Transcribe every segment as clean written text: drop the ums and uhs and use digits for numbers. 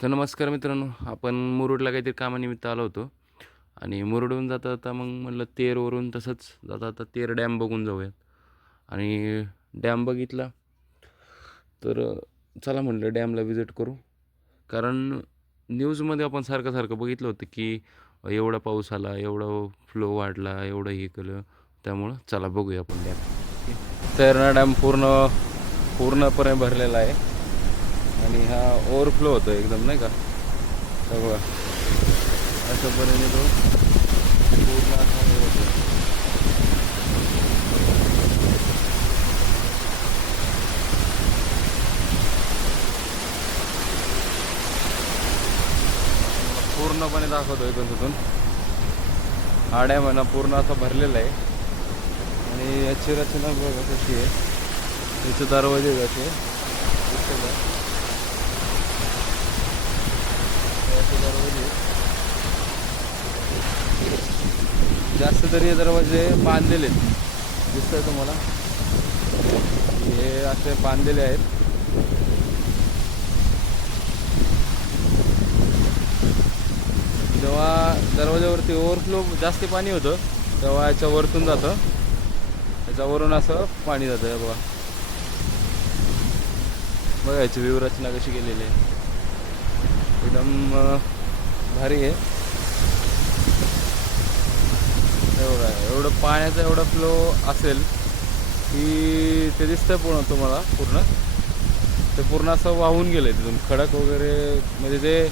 तर नमस्कार मित्रांनो, आपण मुरुडला काहीतरी कामानिमित्त आलो होतो आणि मुरुडहून जाता जाता मग म्हणलं तेरवरून तसंच जाता जाता तेर डॅम बघून जाऊयात. आणि डॅम बघितला तर चला म्हणलं डॅमला व्हिजिट करू. कारण न्यूजमध्ये आपण सारखं सारखं बघितलं होतं की एवढा पाऊस आला, एवढा फ्लो वाढला, एवढं हे केलं. त्यामुळं चला बघूया आपण डॅम. तेरणा डॅम पूर्णपणे भरलेला आहे आणि हा ओव्हरफ्लो होतो एकदम, नाही का. तर बघा अशा परीने तो पूर्ण असा हे होतो. पूर्णपणे दाखवतो इथून तिथून. हा डॅम आहे ना पूर्ण असा भरलेला आहे आणि याची रचना बघा कशी आहे. याचे दरवाजे कसे याचे दरवाजे जास्त तरी हे दरवाजे बांधलेले आहेत, दिसतंय तुम्हाला. हे असे बांधलेले आहेत. जेव्हा दरवाजावरती ओव्हरफ्लो जास्त पाणी होतं तेव्हा याच्या वरतून जातं, त्याच्यावरून असं पाणी जातं. हे बघा बघा याची व्यूहरचना कशी केलेली आहे, एकदम भारी आहे. हे बघा एवढं पाण्याचा एवढा फ्लो असेल की ते दिसतंय पूर्ण तुम्हाला. ते पूर्ण असं वाहून गेलं आहे तिथून. खडक वगैरे म्हणजे ते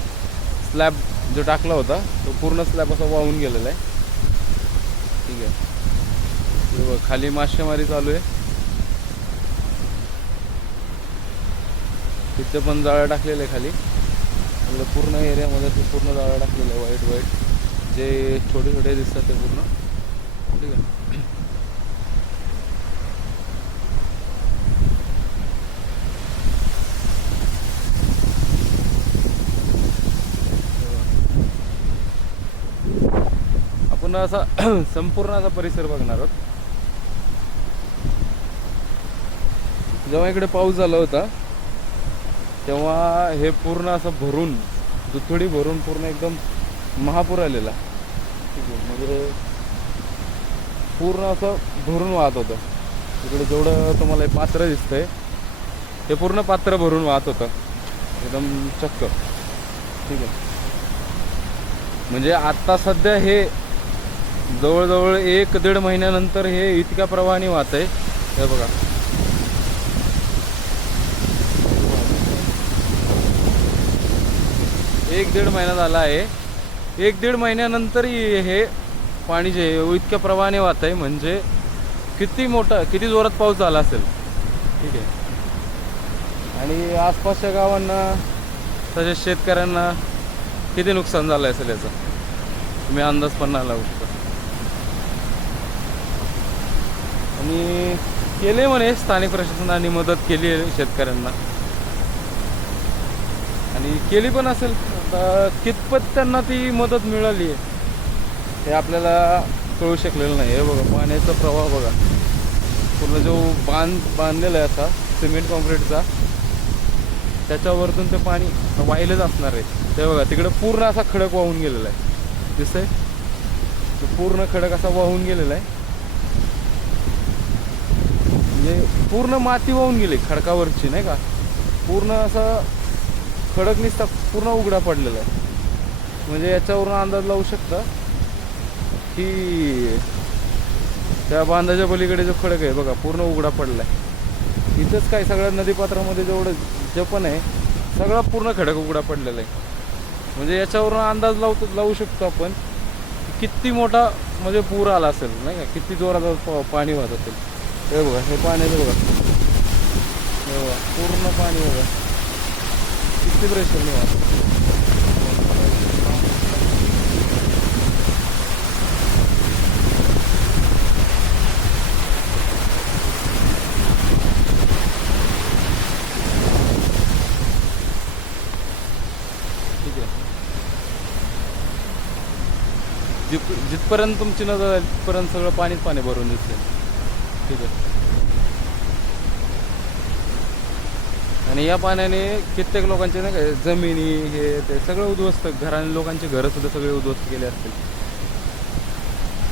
स्लॅब जो टाकला होता तो पूर्ण स्लॅब असा वाहून गेलेला आहे. ठीक आहे, खाली मासेमारी चालू आहे. तिथे पण जाळं टाकलेलं आहे खाली. पूर्ण एरियामध्ये ते पूर्ण जाळं टाकलेलं आहे, वाईट वाईट जे छोटे छोटे दिसतात ते पूर्ण. ठीक आहे. आपण असा संपूर्ण असा परिसर बघणार आहोत. जेव्हा इकडे पाऊस झाला होता तेव्हा हे पूर्ण असं भरून दुथडी भरून पूर्ण एकदम महापूर आलेला. ठीक आहे, म्हणजे पूर्ण असं भरून वाहत होतं. इकडे जेवढं तुम्हाला हे पात्र दिसतंय हे पूर्ण पात्र भरून वाहत होतं एकदम चक्क. ठीक आहे, म्हणजे आत्ता सध्या हे जवळजवळ 1-1.5 महिन्यानंतर हे इतक्या प्रवाहाने वाहत आहे. हे बघा 1-1.5 महिना झाला आहे. 1-1.5 महिन्यानंतर हे पाणी जे इतक्या प्रवाहाने वाहत आहे, म्हणजे किती जोरात पाऊस झाला असेल. ठीक आहे, आणि आसपासच्या गावांना तसेच शेतकऱ्यांना किती नुकसान झालं असेल याचं तुम्ही अंदाज पण नाही लावू शकता. आणि केले म्हणे स्थानिक प्रशासनाने मदत केली आहे शेतकऱ्यांना, आणि केली पण असेल. आता कितपत त्यांना ती मदत मिळाली आहे हे आपल्याला कळू शकलेलं नाही. हे बघा पाण्याचा प्रवाह बघा, पूर्ण जो बांधलेला आहे असा सिमेंट कॉन्क्रीटचा, त्याच्यावरतून ते पाणी वाहिलंच असणार आहे. ते बघा तिकडे पूर्ण असा खडक वाहून गेलेला आहे, दिसतंय. तो पूर्ण खडक असा वाहून गेलेला आहे, म्हणजे पूर्ण माती वाहून गेली खडकावरची, नाही का. पूर्ण असा खडक निसता पूर्ण उघडा पडलेला आहे. म्हणजे याच्यावरून अंदाज लावू शकता की त्या बांधाच्या पलीकडे जो खडक आहे बघा पूर्ण उघडा पडला आहे. इथंच काय सगळ्या नदीपात्रामध्ये जेवढं जे पण आहे सगळा पूर्ण खडक उघडा पडलेला आहे. म्हणजे याच्यावरून अंदाज लावू शकतो आपण किती मोठा म्हणजे पूर आला असेल, नाही का. किती जोरात पाणी वाहत असेल. हे बघा हे पाण्याचं बघा, हे बघा पूर्ण पाणी बघा किती प्रेशरने वाहत. ठीक आहे, जिथपर्यंत तुमची नजर आहे तिथपर्यंत सगळं पाणीच पाणी भरून दिसते. ठीक आहे, आणि या पाण्याने कित्येक लोकांचे नाही का जमिनी हे ते सगळं उद्ध्वस्त, घराने लोकांचे घरं सुद्धा सगळे उद्ध्वस्त केले असतील.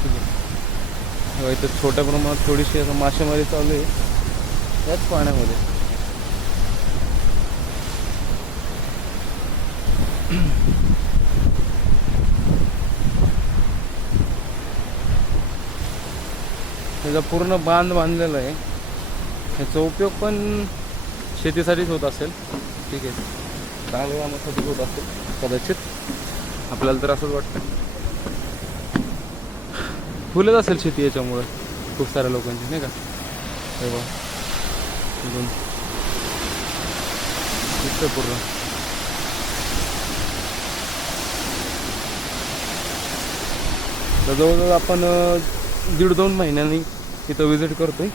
ठीक आहे. इथं छोट्या प्रमाणात थोडीशी असं मासेमारी चालू आहे याच पाण्यामध्ये. त्याचा पूर्ण बांध बांधलेला आहे. ह्याचा उपयोग पण शेतीसाठीच होत असेल. ठीक आहे, चांगल्या कामासाठी होत असेल कदाचित, आपल्याला तर असंच वाटतं. फुलत असेल शेती याच्यामुळे खूप साऱ्या लोकांची नाही का. तेव्हा पूर्ण तर जवळजवळ आपण 1.5-2 महिन्यांनी इथं विजिट करतोय.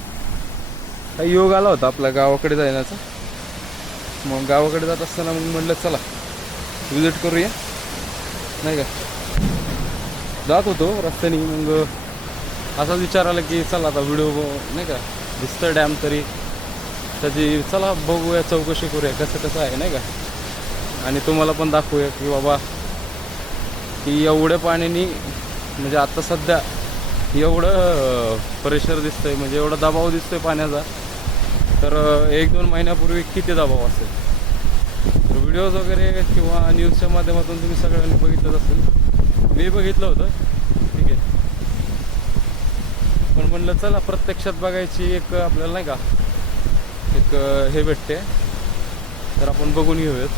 काही योग आला होता आपल्या गावाकडे जाण्याचा. मग गावाकडे जात असताना मग म्हटलं चला विजिट करूया नाही का. जात होतो रस्त्याने, मग असाच विचार आला की चला आता व्हिडिओ नाही का दिसतं डॅम तरी त्याची, चला बघूया चौकशी करूया कसं कसं आहे नाही का. आणि तुम्हाला पण दाखवूया की बाबा की एवढ्या पाण्याने म्हणजे आता सध्या एवढं प्रेशर दिसतंय, म्हणजे एवढा दबाव दिसतोय पाण्याचा, तर 1-2 महिन्यापूर्वी किती दबाव असेल. तर व्हिडिओज वगैरे किंवा न्यूजच्या माध्यमातून तुम्ही सगळ्यांनी बघितलंच असेल, मी बघितलं होतं. ठीक आहे, पण म्हणलं चला प्रत्यक्षात बघायची एक आपल्याला नाही का एक हे भेटते, तर आपण बघून घेऊयात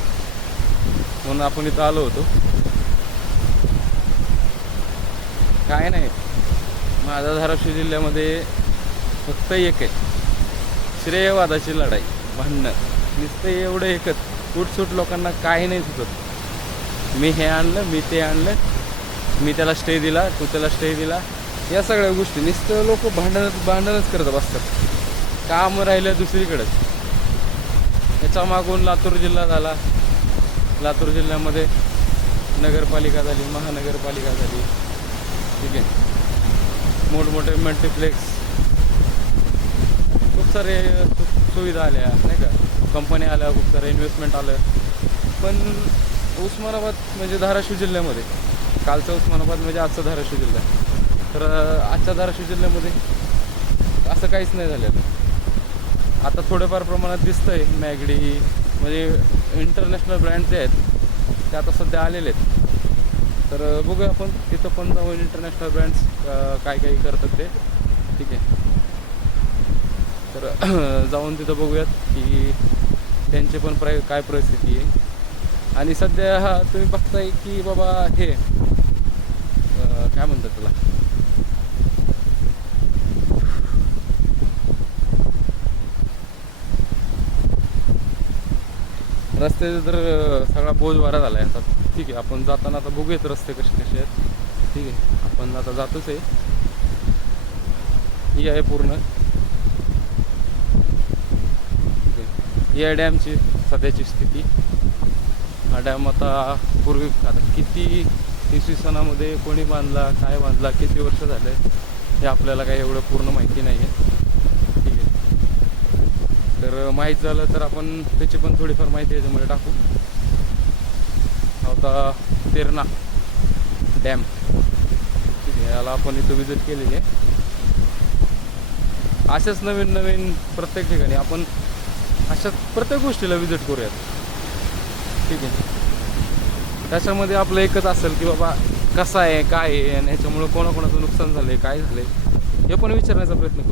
म्हणून आपण इथं आलो होतो. काय नाही, माझा धाराशिव जिल्ह्यामध्ये फक्त एक आहे, श्रेयवादाची लढाई, भांडणं नुसतं एवढं एकच. सूट लोकांना काही नाही सुचत. मी हे आणलं, मी ते आणलं, मी त्याला स्टे दिला, तू त्याला स्टे दिला, या सगळ्या गोष्टी नुसतं लोक भांडणच करत बसतात. काम राहिलं दुसरीकडेच. याच्या मागून लातूर जिल्हा झाला. लातूर जिल्ह्यामध्ये नगरपालिका झाली, महानगरपालिका झाली. ठीक आहे, मोठमोठे मल्टिप्लेक्स, खूप सारे सुविधा आल्या नाही का, कंपन्या आल्या, खूप सारे इन्व्हेस्टमेंट आलं. पण उस्मानाबाद म्हणजे धाराशिव जिल्ह्यामध्ये, कालचा उस्मानाबाद म्हणजे आजचा धाराशिव जिल्हा, तर आजच्या धाराशिव जिल्ह्यामध्ये असं काहीच नाही झालेलं. आता थोडंफार प्रमाणात दिसतंय. मॅगडी म्हणजे इंटरनॅशनल ब्रँड जे आहेत ते आता सध्या आलेले आहेत. तर बघूया आपण तिथं पण जाऊन इंटरनॅशनल ब्रँड्स काय काही करतात ते. ठीक आहे, तर जाऊन तिथं बघूयात की त्यांचे पण काय परिस्थिती आहे. आणि सध्या हा तुम्ही बघताय की बाबा हे काय म्हणतात त्याला, रस्त्याचा तर सगळा बोजवारा झाला आहे आता. ठीक आहे, आपण जाताना आता बघूयात रस्ते कसे कसे आहेत. ठीक आहे, आपण आता जातोच आहे. ही आहे पूर्ण या डॅमची सध्याची स्थिती. हा डॅम आता पूर्वी आता किती इसवी सणामध्ये कोणी बांधला, काय बांधला, किती वर्ष झाले हे आपल्याला काही एवढं पूर्ण माहिती नाही आहे. ठीक आहे, तर माहीत झालं तर आपण त्याची पण थोडीफार माहिती याच्यामध्ये टाकू. आता तेरणा डॅम, ठीक आहे, याला आपण इथं विजिट केलेली आहे. अशाच नवीन नवीन प्रत्येक ठिकाणी आपण अशा प्रत्येक गोष्टीला विजिट करूयात. ठीक आहे, त्याच्यामध्ये आपलं एकच असेल की बाबा कसं आहे, काय आहे, आणि ह्याच्यामुळं कोणाकोणाचं नुकसान झालं आहे, काय झालं आहे हे पण विचारण्याचा प्रयत्न करू.